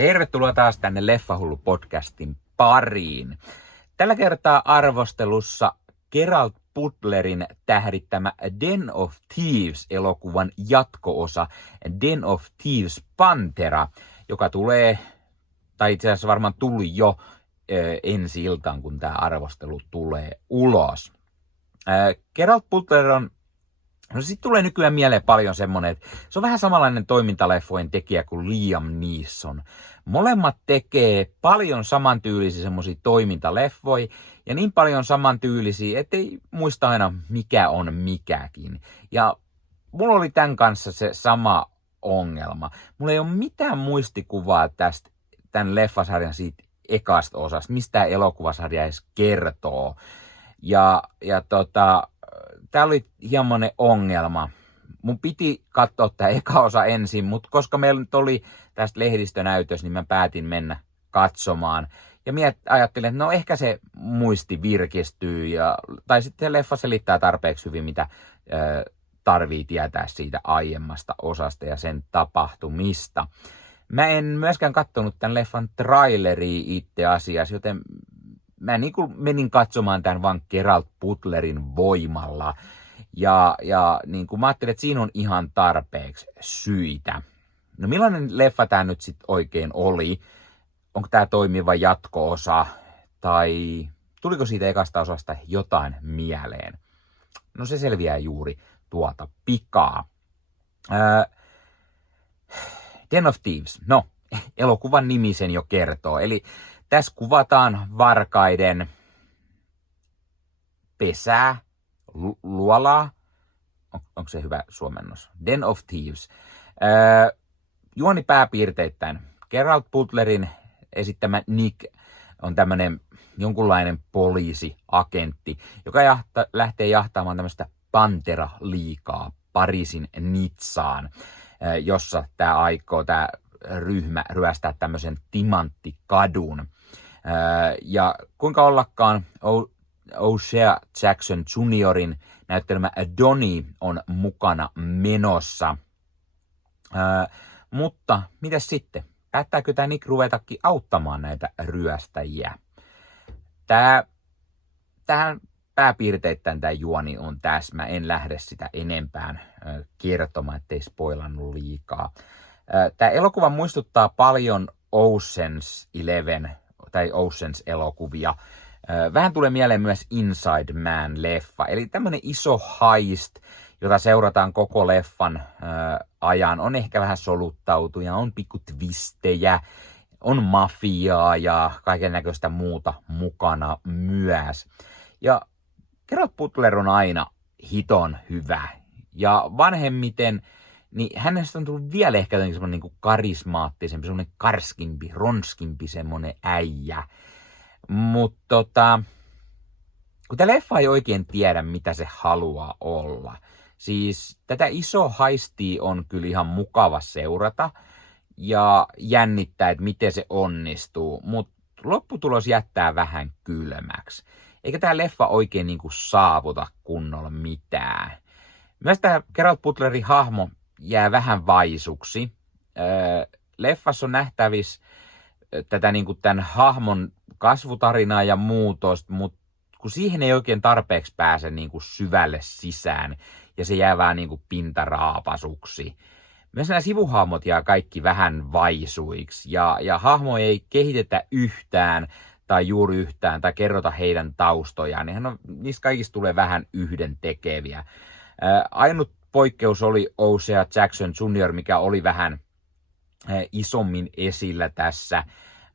Tervetuloa taas tänne Leffahullu-podcastin pariin. Tällä kertaa arvostelussa Geralt Butlerin tähdittämä Den of Thieves-elokuvan jatko-osa Den of Thieves Pantera, joka tulee, tai itse asiassa varmaan tuli jo ensi iltaan, kun tämä arvostelu tulee ulos. Geralt Butler on, no sit tulee nykyään mieleen paljon semmonen, että se on vähän samanlainen toimintaleffojen tekijä kuin Liam Neeson. Molemmat tekee paljon samantyylisiä semmosia toimintaleffoja ja niin paljon samantyylisiä, ettei muista aina mikä on mikäkin. Ja mulla oli tämän kanssa se sama ongelma. Mulla ei ole mitään muistikuvaa tämän leffasarjan siitä ekasta osasta, mistä tämä elokuvasarja edes kertoo. Ja tää oli hieman ongelma. Mun piti katsoa tää eka osa ensin, mutta koska meillä nyt oli tästä lehdistönäytös, niin mä päätin mennä katsomaan. Ja ajattelin, että no ehkä se muisti virkistyy, tai sitten se leffa selittää tarpeeksi hyvin, mitä tarvii tietää siitä aiemmasta osasta ja sen tapahtumista. Mä en myöskään katsonut tämän leffan traileria itse asiassa, joten mä menin katsomaan tämän vaan Geralt Butlerin voimalla. Ja niin kuin mä ajattelin, että siinä on ihan tarpeeksi syitä. No millainen leffa tämä nyt sitten oikein oli? Onko tämä toimiva jatko-osa? Tai tuliko siitä ekasta osasta jotain mieleen? No se selviää juuri tuota pikaa. Den of Thieves. No, elokuvan nimi sen jo kertoo. Eli tässä kuvataan varkaiden pesää, luolaa. Onko se hyvä suomennos? Den of Thieves. Juoni pääpiirteittäin. Geralt Butlerin esittämä Nick on tämmöinen jonkunlainen poliisiagentti, joka lähtee jahtaamaan tämmöistä Pantera-liigaa Pariisin Nizzaan, jossa tämä ryhmä ryöstää tämmöisen timanttikadun. Ja kuinka ollakaan O'Shea Jackson Juniorin näyttelemä Donnie on mukana menossa. Mutta mitäs sitten? Päättääkö tämä Nick ruvetakin auttamaan näitä ryöstäjiä? Tähän pääpiirteittäin tämä juoni on tässä. Mä en lähde sitä enempään kertomaan, ettei spoilannut liikaa. Tämä elokuva muistuttaa paljon Ocean's 11 tai Oceans-elokuvia. Vähän tulee mieleen myös Inside Man-leffa, eli tämmöinen iso heist, jota seurataan koko leffan ajan. On ehkä vähän soluttautuja, on pikku twistejä, on mafiaa ja kaiken näköistä muuta mukana myös. Ja Geralt Butler on aina hiton hyvä. Ja vanhemmiten, niin hänestä on tullut vielä ehkä semmoinen niin kuin karismaattisempi, semmoinen karskimpi, ronskimpi semmoinen äijä. Mutta kun tämä leffa ei oikein tiedä, mitä se haluaa olla. Siis tätä iso heistia on kyllä ihan mukava seurata ja jännittää, että miten se onnistuu. Mutta lopputulos jättää vähän kylmäksi. Eikä tämä leffa oikein niin kuin saavuta kunnolla mitään. Myös tämä Geralt Butlerin hahmo jää vähän vaisuksi. Leffassa on nähtävissä tätä niin kuin tämän hahmon kasvutarinaa ja muutosta, mutta kun siihen ei oikein tarpeeksi pääse niin kuin syvälle sisään ja se jää vähän niin kuin pintaraapasuksi. Myös nämä sivuhahmot jää kaikki vähän vaisuiksi ja hahmo ei kehitetä yhtään tai juuri yhtään tai kerrota heidän taustojaan, niin niistä kaikista tulee vähän yhdentekeviä. Ainut poikkeus oli O'Shea Jackson Jr., mikä oli vähän isommin esillä tässä,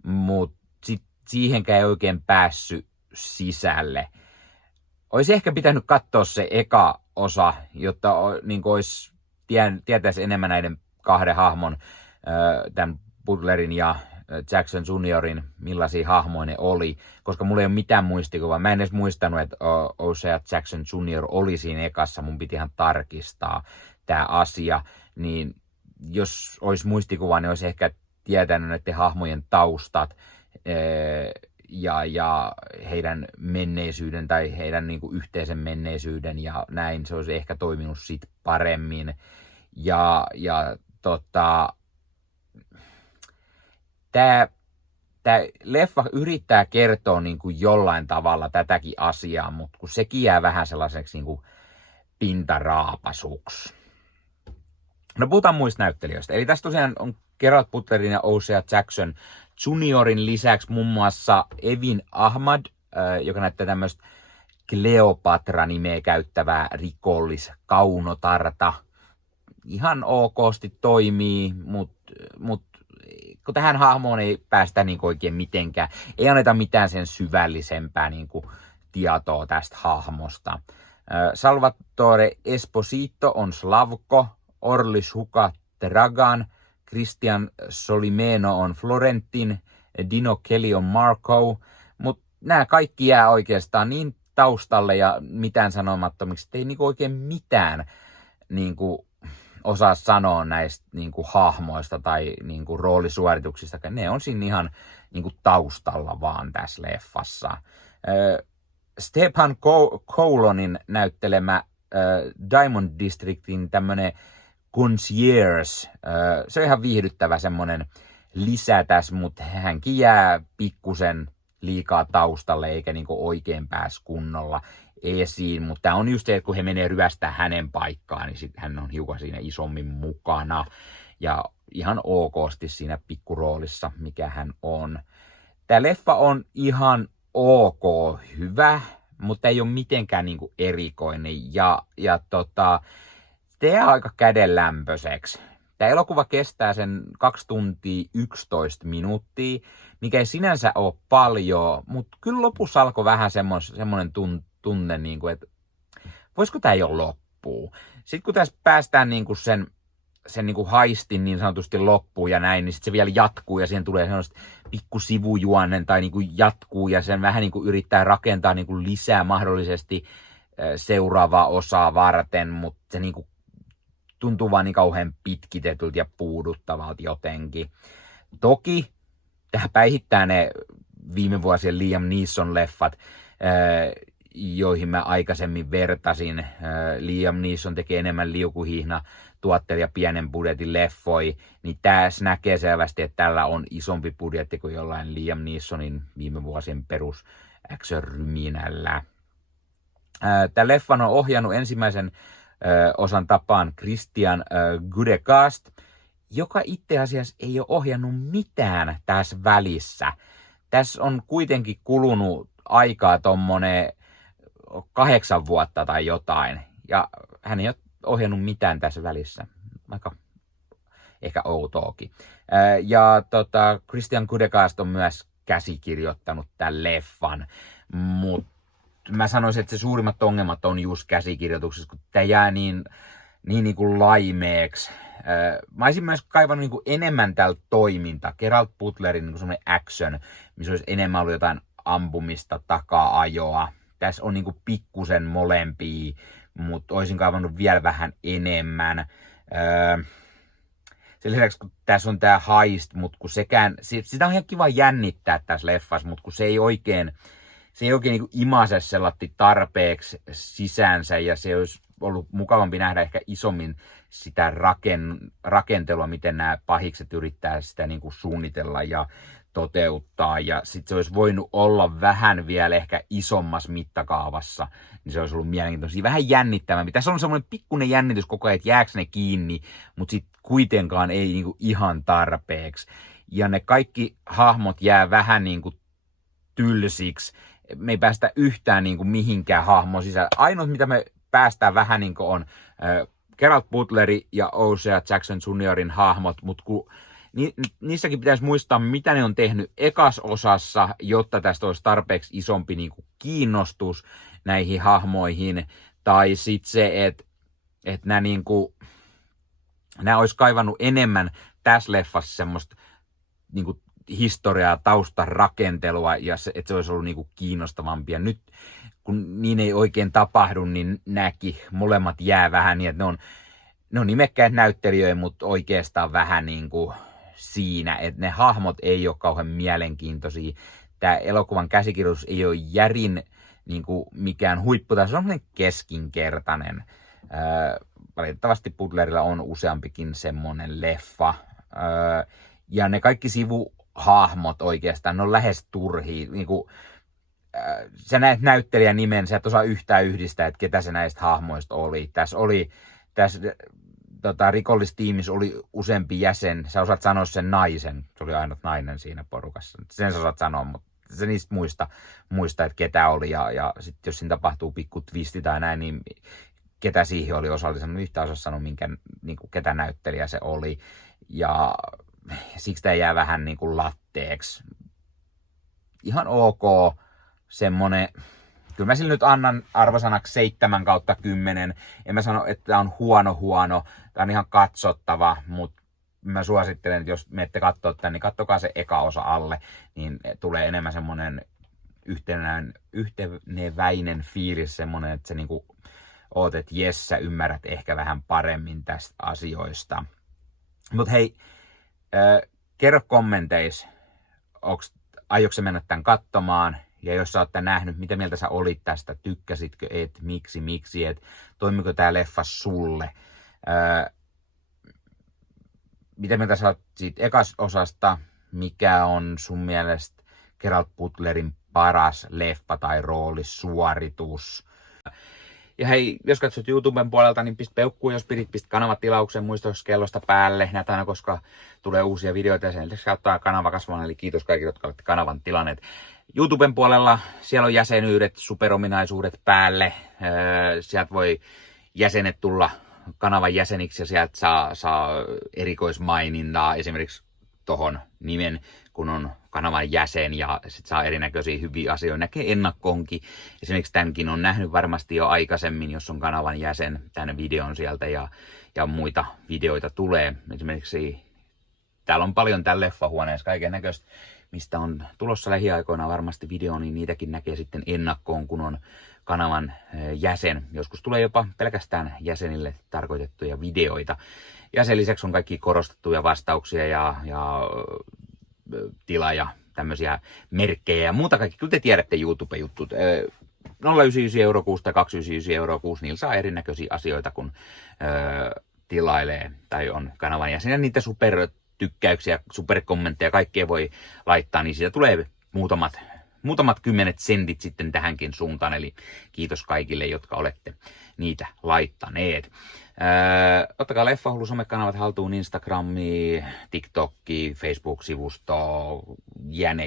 mutta siihenkään ei oikein päässyt sisälle. Olisi ehkä pitänyt katsoa se eka osa, jotta niin tietäisi enemmän näiden kahden hahmon, tämän Butlerin ja Jackson Juniorin, millaisia hahmoja ne oli, koska mulla ei ole mitään muistikuvaa. Mä en edes muistanut, että O'Shea Jackson Jr. oli siinä ekassa, mun piti ihan tarkistaa tämä asia, niin jos olisi muistikuvaa, niin olisi ehkä tietänyt näiden hahmojen taustat ja heidän menneisyyden tai heidän niin kuin yhteisen menneisyyden ja näin, se olisi ehkä toiminut sit paremmin. Tämä leffa yrittää kertoa niin kuin jollain tavalla tätäkin asiaa, mutta kun sekin jää vähän sellaiseksi niin kuin pintaraapasuksi. No puhutaan muista näyttelijöistä. Eli tässä tosiaan on Gerard Butlerin ja Osea Jackson Juniorin lisäksi muun muassa Evin Ahmad, joka näyttää tämmöistä Cleopatra-nimeä käyttävää rikolliskaunotarta. Ihan okosti toimii, mutta kun tähän hahmoon ei päästä niin oikein mitenkään, ei anneta mitään sen syvällisempää niin kuin tietoa tästä hahmosta. Salvatore Esposito on Slavko, Orlis Huka Dragan, Christian Solimeno on Florentin, Dino Kelly on Marco, mutta nämä kaikki jää oikeastaan niin taustalle ja mitään sanomattomiksi, että ei niinku oikein mitään niinku osaa sanoa näistä niinku hahmoista tai niinku roolisuorituksista. Ne on siinä ihan niinku taustalla vaan tässä leffassa. Stefan Koulonin näyttelemä Diamond Districtin tämmönen concierge, se on ihan viihdyttävä semmonen lisä tässä, mutta hänkin jää pikkusen liikaa taustalle eikä niinku oikein pääs kunnolla esiin, mutta tämä on just se, että kun he menee ryöstää hänen paikkaan, niin sitten hän on hiukan siinä isommin mukana ja ihan okosti siinä pikkuroolissa, mikä hän on. Tämä leffa on ihan ok hyvä, mutta ei ole mitenkään niinku erikoinen ja tää aika kädenlämpöiseksi. Tämä elokuva kestää sen 2 tuntia 11 minuuttia, mikä ei sinänsä ole paljon, mutta kyllä lopussa alkoi vähän semmoinen tunne, niin kuin, että voisiko tämä jo loppua. Sitten kun tässä päästään niin kuin sen niin kuin haistin niin sanotusti loppuun ja näin, niin sitten se vielä jatkuu ja siihen tulee sellaista pikku sivujuonen tai niin kuin jatkuu ja sen vähän niin kuin yrittää rakentaa niin kuin lisää mahdollisesti seuraavaa osaa varten, mutta se niin kuin tuntuu vaan niin kauhean pitkitetyltä ja puuduttavalta jotenkin. Toki tähän päihittää ne viime vuosien Liam Neeson-leffat, joihin mä aikaisemmin vertasin. Liam Neeson tekee enemmän liukuhihna tuotteja pienen budjetin leffoi, niin tässä näkee selvästi, että tällä on isompi budjetti kuin jollain Liam Neesonin viime vuosien perus action-ryminällä. Tämä leffan on ohjannut ensimmäisen osan tapaan Christian Gudegast, joka itse asiassa ei ole ohjannut mitään tässä välissä. Tässä on kuitenkin kulunut aikaa tommonen 8 vuotta tai jotain, ja hän ei ole ohjannut mitään tässä välissä. Aika ehkä outoakin. Ja Christian Gudegast on myös käsikirjoittanut tämän leffan, mutta mä sanoisin, että se suurimmat ongelmat on just käsikirjoituksessa, kun tämä jää niin kuin laimeeksi. Mä olisin myös kaivannut niin kuin enemmän täällä toimintaa. Gerard Butlerin niin semmoinen action, missä olisi enemmän ollut jotain ampumista, taka-ajoa. Tässä on niin kuin pikkusen molempia, mutta olisin kaivannut vielä vähän enemmän. Sen lisäksi, kun tässä on tämä heist, mutta kun sitä on ihan kiva jännittää tässä leffassa, mutta kun se ei oikein niin kuin imase sellatti tarpeeksi sisäänsä ja se olisi ollut mukavampi nähdä ehkä isommin sitä rakentelua, miten nämä pahikset yrittää sitä niin kuin suunnitella ja toteuttaa. Ja sitten se olisi voinut olla vähän vielä ehkä isommassa mittakaavassa, niin se olisi ollut mielenkiintoista. Vähän jännittävämpi. Tässä on semmoinen pikkuinen jännitys koko ajan, että jääkö ne kiinni, mutta sitten kuitenkaan ei niin kuin ihan tarpeeksi. Ja ne kaikki hahmot jää vähän niin kuin tylsiksi. Me ei päästä yhtään niin kuin mihinkään hahmoon sisään. Ainoa, mitä me päästään vähän niin kuin on Gerard Butleri ja Osea Jackson Juniorin hahmot, mutta niissäkin pitäisi muistaa, mitä ne on tehnyt ekas osassa, jotta tästä olisi tarpeeksi isompi niin kuin kiinnostus näihin hahmoihin. Tai sitten se, että nämä olisi kaivannut enemmän tässä leffassa semmoista niin kuin historiaa, taustan rakentelua ja että se olisi ollut niin kuin kiinnostavampi. Ja nyt kun niin ei oikein tapahdu, niin nämäkin molemmat jää vähän niin, että ne on nimekkäitä näyttelijöitä, mutta oikeastaan vähän niin kuin siinä, että ne hahmot ei ole kauhean mielenkiintoisia. Tämä elokuvan käsikirjoitus ei ole järin niin kuin mikään huipputaso, se on semmoinen keskinkertainen. Valitettavasti Butlerilla on useampikin semmoinen leffa. Ja ne kaikki hahmot oikeastaan, ne on lähes turhia. Niinku, sä näet näyttelijän nimen, sä et osaa yhtään yhdistää, että ketä se näistä hahmoista oli. Tässä rikollistiimissä oli useampi jäsen. Sä osaat sanoa sen naisen. Se oli ainut nainen siinä porukassa. Sen sä osaat sanoa, mutta sä niistä muista että ketä oli. Ja sitten jos siinä tapahtuu pikku twisti tai näin, niin ketä siihen oli osallisena. Yhtä osaa sanoa, ketä näyttelijä se oli. Ja siksi tämä jää vähän niin kuin latteeksi. Ihan ok. Semmonen, kyllä mä sille nyt annan arvosanaksi 7/10. En mä sano, että tää on huono. Tää on ihan katsottava, mutta mä suosittelen, että jos menette kattoo tän, niin kattokaa se eka osa alle. Niin tulee enemmän semmonen yhteneväinen fiilis, semmonen, että se niinku oot, että jes, sä ymmärrät ehkä vähän paremmin tästä asioista. Mut hei, kerro kommenteissa, aiotko sä mennä tän katsomaan? Ja jos sä oot tän nähnyt, mitä mieltä sä olit tästä, tykkäsitkö, et, miksi, et, toimiko tää leffa sulle? Mitä mieltä sä oot siitä ekas osasta, mikä on sun mielestä Geralt Butlerin paras leffa tai roolisuoritus? Ja hei, jos katsot YouTuben puolelta, niin pistä peukkuun, jos pistä kanavatilauksen muistokellosta päälle. Näitä aina, koska tulee uusia videoita ja sen lisäksi ottaa kanava kasvamaan. Eli kiitos kaikille, jotka olette kanavan tilanneet. YouTuben puolella siellä on jäsenyydet, superominaisuudet päälle. Sieltä voi jäsenet tulla kanavan jäseniksi ja sieltä saa erikoismainintaa esimerkiksi tohon nimen, kun on kanavan jäsen ja sit saa erinäköisiä hyviä asioita. Näkee ennakkoonkin. Esimerkiksi tämänkin on nähnyt varmasti jo aikaisemmin, jos on kanavan jäsen, tämän videon sieltä ja muita videoita tulee. Esimerkiksi täällä on paljon täällä leffahuoneessa kaiken näköistä, mistä on tulossa lähiaikoina varmasti video, niin niitäkin näkee sitten ennakkoon, kun on kanavan jäsen. Joskus tulee jopa pelkästään jäsenille tarkoitettuja videoita. Ja sen lisäksi on kaikki korostettuja vastauksia ja tila- tämmöisiä merkkejä ja muuta kaikki. Kyllä te tiedätte YouTube-juttut. 0,99 € kuussa tai 2,99 € kuussa, niillä saa erinäköisiä asioita, kun tilailee tai on kanavan jäsen. Ja niitä supertykkäyksiä, superkommentteja, kaikkea voi laittaa, niin siitä tulee muutamat kymmenet sentit sitten tähänkin suuntaan. Eli kiitos kaikille, jotka olette niitä laittaneet. Ottakaa Leffahullu somekanavat haltuun, Instagrami, TikTokki, Facebook-sivusto, jäne.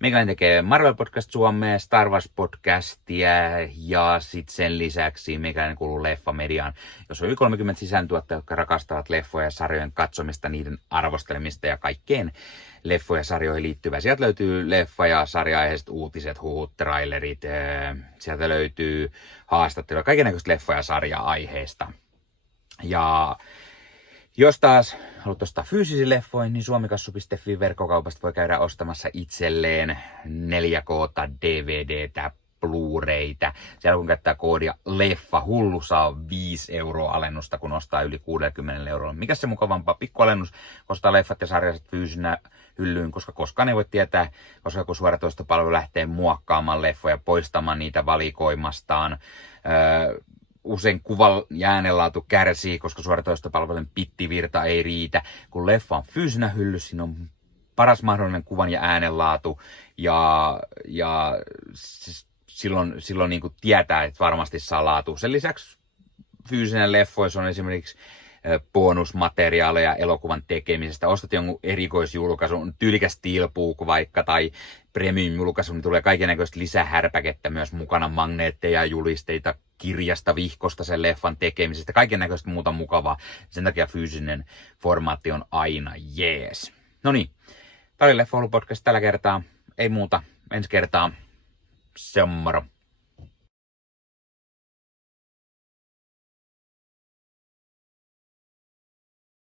Meikäläinen tekee Marvel Podcast Suomea, Star Wars Podcastia ja sitten sen lisäksi meikäläinen kuuluu Leffamediaan, jos on yli 30 sisäntuottajia, jotka rakastavat leffoja ja sarjojen katsomista, niiden arvostelemista ja kaikkeen leffoja ja sarjoihin liittyvää. Sieltä löytyy leffa- ja sarja-aiheiset uutiset, huhut, trailerit, sieltä löytyy haastatteluja, kaikennäköistä leffa- ja sarja-aiheista. Ja jos taas haluat ostaa fyysisiä leffoja, niin suomikassu.fi verkkokaupasta voi käydä ostamassa itselleen 4K DVDtä, Blu-raytä. Siellä kun käyttää koodia Leffahullu, saa 5 € alennusta, kun ostaa yli 60 €. Mikä se mukavampaa? Pikkualennus, ostaa leffat ja sarjaiset fyysinä hyllyyn, koska koskaan ei voi tietää, koska kun suoratoistopalvelu lähtee muokkaamaan leffoja, poistamaan niitä valikoimastaan. Usein kuvan ja äänenlaatu kärsii, koska suoratoistopalvelun pittivirta ei riitä. Kun leffa on fyysinä hyllyssä, siinä on paras mahdollinen kuvan ja äänenlaatu ja silloin niin kuin tietää, että varmasti saa laatu. Sen lisäksi fyysinen leffoissa on esimerkiksi bonusmateriaaleja elokuvan tekemisestä. Ostat jonkun erikoisjulkaisun, tyylikäs steelbook vaikka tai premium-julkaisu, niin tulee kaikennäköistä lisähärpäkettä myös mukana, magneetteja, julisteita, kirjasta, vihkosta sen leffan tekemisestä, kaikennäköistä muuta mukavaa. Sen takia fyysinen formaatti on aina jees. No niin, tämä oli Leffahullu podcast tällä kertaa. Ei muuta, ensi kertaa. Se on moro.